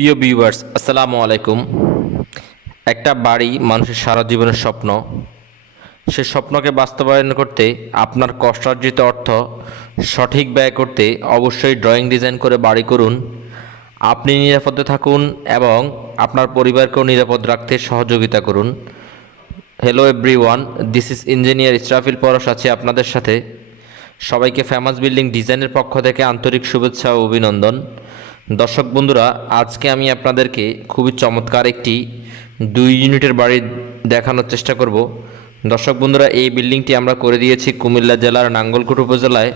প্রিয় ভিউয়ার্স আসসালামু আলাইকুম। একটা বাড়ি মানুষের সারা জীবনের স্বপ্ন। সে স্বপ্নকে বাস্তবায়ন করতে, আপনার কষ্টার্জিত অর্থ সঠিক ব্যয় করতে অবশ্যই ড্রয়িং ডিজাইন করে বাড়ি করুন। আপনি নিরাপদে থাকুন এবং আপনার পরিবারকেও নিরাপদ রাখতে সহযোগিতা করুন। Hello everyone this is engineer Israfil Porosh, আছে আপনাদের সাথে। সবাইকে ফেমাস বিল্ডিং ডিজাইনের পক্ষ থেকে আন্তরিক শুভেচ্ছা ও অভিনন্দন। দর্শক বন্ধুরা, আজকে আমি আপনাদেরকে খুবই চমৎকার একটি দুই ইউনিটের বাড়ি দেখানোর চেষ্টা করব। দর্শক বন্ধুরা, এই বিল্ডিংটি আমরা করে দিয়েছি কুমিল্লা জেলার নাঙ্গলকোট উপজেলায়।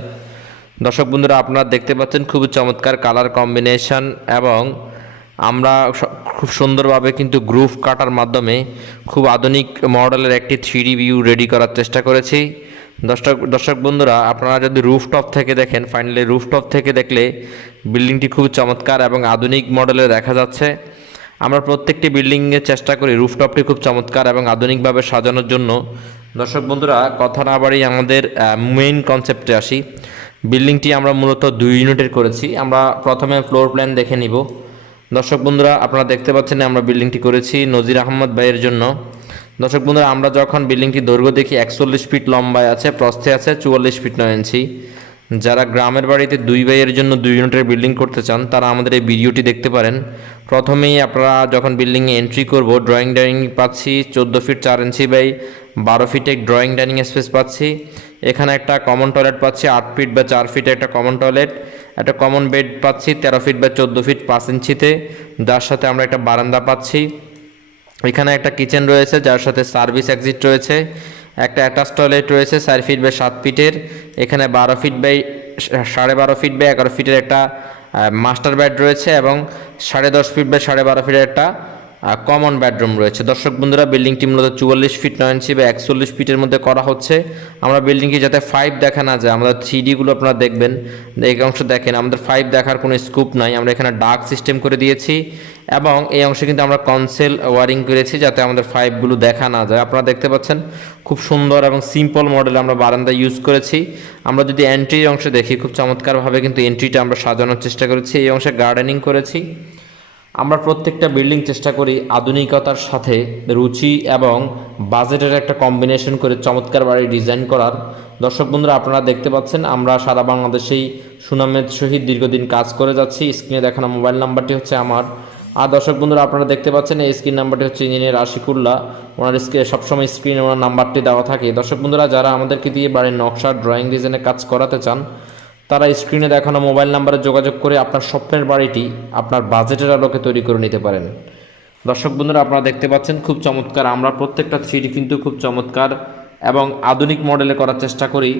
দর্শক বন্ধুরা, আপনারা দেখতে পাচ্ছেন খুবই চমৎকার কালার কম্বিনেশন এবং আমরা খুব সুন্দরভাবে কিন্তু গ্রুপ কাটার মাধ্যমে খুব আধুনিক মডেলের একটি থ্রি ভিউ রেডি করার চেষ্টা করেছি। দর্শক দর্শক বন্ধুরা, আপনারা যদি রুফটপ থেকে দেখেন ফাইনালি রুফটপ থেকে দেখলে বিল্ডিংটি খুব চমৎকার এবং আধুনিক মডেলে দেখা যাচ্ছে। আমরা প্রত্যেকটি বিল্ডিংয়ে চেষ্টা করি রুফটপটি খুব চমৎকার এবং আধুনিকভাবে সাজানোর জন্য। দর্শক বন্ধুরা, কথা না বাড়ি আমাদের মেইন কনসেপ্টে আসি। বিল্ডিংটি আমরা মূলত দুই ইউনিটের করেছি। আমরা প্রথমে ফ্লোর প্ল্যান দেখে নিব। দর্শক বন্ধুরা, আপনারা দেখতে পাচ্ছেন আমরা বিল্ডিংটি করেছি নজির আহমদ ভাইয়ের জন্য। দর্শক বন্ধুরা, আমরা যখন বিল্ডিংটি দৈর্ঘ্য দেখি, একচল্লিশ ফিট লম্বায় আছে, প্রস্থে আছে চুয়াল্লিশ ফিট নয় ইঞ্চি। যারা গ্রামের বাড়িতে দুই ভাইয়ের জন্য দুই ইউনিটের বিল্ডিং করতে চান, তারা আমাদের এই ভিডিওটি দেখতে পারেন। প্রথমেই আপনারা যখন বিল্ডিংয়ে এন্ট্রি করব ড্রয়িং ডাইনিং পাচ্ছি, চোদ্দ ফিট চার ইঞ্চি বাই বারো ফিটে ড্রয়িং ডাইনিং স্পেস পাচ্ছি। এখানে একটা কমন টয়লেট পাচ্ছি, আট ফিট বা চার ফিটে একটা কমন টয়লেট একটা কমন বেড পাচ্ছি, তেরো ফিট বা চোদ্দ ফিট পাঁচ ইঞ্চিতে। যার সাথে আমরা একটা বারান্দা পাচ্ছি। এখানে একটা কিচেন রয়েছে, যার সাথে সার্ভিস এক্সিট রয়েছে। একটা অ্যাটাচ টয়লেট রয়েছে, চার ফিট বাই সাত ফিটের। এখানে বারো ফিট বাই সাড়ে বারো ফিট বাই এগারো ফিটের একটা মাস্টার বেড রয়েছে এবং সাড়ে দশ ফিট বাই সাড়ে বারো ফিটের একটা কমন বেডরুম রয়েছে। দর্শক বন্ধুরা বিল্ডিংটি মূলত চুয়াল্লিশ ফিট নয় ইঞ্চি বা একচল্লিশ ফিটের মধ্যে করা হচ্ছে। আমরা বিল্ডিংটি যাতে ফাইভ দেখা না যায় আমরা থ্রি ডিগুলো আপনারা দেখবেন। এই অংশ দেখেন, আমাদের ফাইভ দেখার কোনো স্কোপ নাই। আমরা এখানে ডার্ক সিস্টেম করে দিয়েছি এবং এই অংশে কিন্তু আমরা কনসেল ওয়ারিং করেছি যাতে আমাদের ফাইভগুলো দেখা না যায়। আপনারা দেখতে পাচ্ছেন, খুব সুন্দর এবং সিম্পল মডেল আমরা বারান্দা ইউজ করেছি। আমরা যদি এন্ট্রির অংশে দেখি, খুব চমৎকারভাবে কিন্তু এন্ট্রিটা আমরা সাজানোর চেষ্টা করেছি। এই অংশে গার্ডেনিং করেছি। আমরা প্রত্যেকটা বিল্ডিং চেষ্টা করি আধুনিকতার সাথে রুচি এবং বাজেটের একটা কম্বিনেশন করে চমৎকার বাড়ি ডিজাইন করার। দর্শক বন্ধুরা, আপনারা দেখতে পাচ্ছেন, আমরা সারা বাংলাদেশেই সুনামের সহিত দীর্ঘদিন কাজ করে যাচ্ছি। স্ক্রিনে দেখানো মোবাইল নাম্বারটি হচ্ছে আমার। আর দর্শক বন্ধুরা, আপনারা দেখতে পাচ্ছেন, এই স্ক্রিন নাম্বারটি হচ্ছে ইঞ্জিনিয়ার আশিকুল্লাহ। ওনার স্ক্রিনে সবসময় স্ক্রিনে ওনার নাম্বারটি দেওয়া থাকে। দর্শক বন্ধুরা, যারা আমাদেরকে দিয়ে বাড়ির নকশা ড্রয়িং ডিজাইনে কাজ করাতে চান তারা স্ক্রিনে দেখানো মোবাইল নাম্বারে যোগাযোগ করে আপনার স্বপ্নের বাড়িটি আপনার বাজেটের আলোকে তৈরি করে নিতে পারেন। দর্শক বন্ধুরা, আপনারা দেখতে পাচ্ছেন, খুব চমৎকার। আমরা প্রত্যেকটা থ্রিডি কিন্তু খুব চমৎকার এবং আধুনিক মডেলে করার চেষ্টা করি।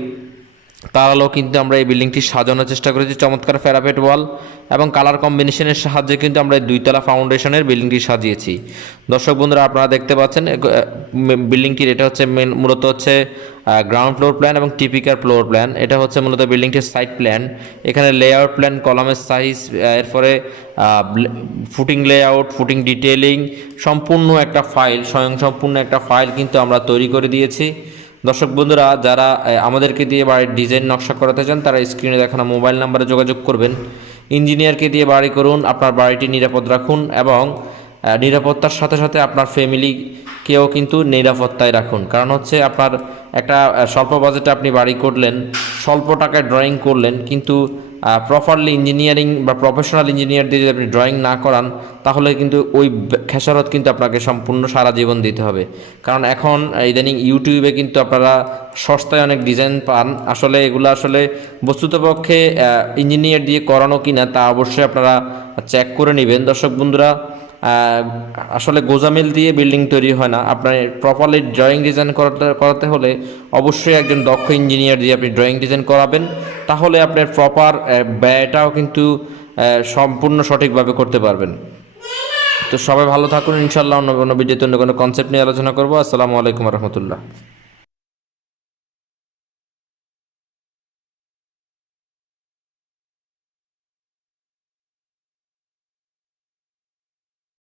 তার কিন্তু আমরা এই বিল্ডিংটি সাজানোর চেষ্টা করেছি। চমৎকার প্যারাপেট ওয়াল এবং কালার কম্বিনেশনের সাহায্যে কিন্তু আমরা এই দুইতলা ফাউন্ডেশনের বিল্ডিংটি সাজিয়েছি। দর্শক বন্ধুরা, আপনারা দেখতে পাচ্ছেন বিল্ডিংটির এটা হচ্ছে মেন- মূলত হচ্ছে গ্রাউন্ড ফ্লোর প্ল্যান এবং টিপিকার ফ্লোর প্ল্যান। এটা হচ্ছে মূলত বিল্ডিংটির সাইড প্ল্যান। এখানে লেআউট প্ল্যান, কলামের সাইজ এরপরে ফুটিং লেআউট, ফুটিং ডিটেলিং সম্পূর্ণ একটা ফাইল স্বয়ং সম্পূর্ণ একটা ফাইল কিন্তু আমরা তৈরি করে দিয়েছি। দর্শক বন্ধুরা, যারা আমাদেরকে দিয়ে বাড়ির ডিজাইন নকশা করাতে চান, তারা স্ক্রিনে দেখানো মোবাইল নাম্বারে যোগাযোগ করবেন। ইঞ্জিনিয়ারকে দিয়ে বাড়ি করুন, আপনার বাড়িটি নিরাপদ রাখুন এবং নিরাপত্তার সাথে সাথে আপনার ফ্যামিলিকেও কিন্তু নিরাপত্তায় রাখুন। কারণ হচ্ছে, আপনার একটা স্বল্প বাজেটে আপনি বাড়ি করলেন স্বল্প টাকায় ড্রয়িং করলেন, কিন্তু প্রপারলি ইঞ্জিনিয়ারিং বা প্রফেশনাল ইঞ্জিনিয়ার দিয়ে যদি আপনি ড্রয়িং না করান, তাহলে কিন্তু ওই খেসারত কিন্তু আপনাকে সম্পূর্ণ সারা জীবন দিতে হবে। কারণ এখন, ইদানিং ইউটিউবে কিন্তু আপনারা সস্তায় অনেক ডিজাইন পান। আসলে এগুলো আসলে বস্তুতপক্ষে ইঞ্জিনিয়ার দিয়ে করানো কিনা তা অবশ্যই আপনারা চেক করে নেবেন। দর্শক বন্ধুরা আসলে গোজামিল দিয়ে বিল্ডিং তৈরি হয় না। আপনার প্রপারলি ড্রয়িং ডিজাইন করাতে করাতে হলে অবশ্যই একজন দক্ষ ইঞ্জিনিয়ার দিয়ে আপনি ড্রয়িং ডিজাইন করাবেন। তাহলে আপনার প্রপার ব্যয়টাও কিন্তু সম্পূর্ণ সঠিকভাবে করতে পারবেন। তো সবাই ভালো থাকুন ইনশাল্লাহ অন্য কোনো ভিডিওতে অন্য কোনো কনসেপ্ট নিয়ে আলোচনা করব। আসসালামু আলাইকুম রহমতুল্লাহ।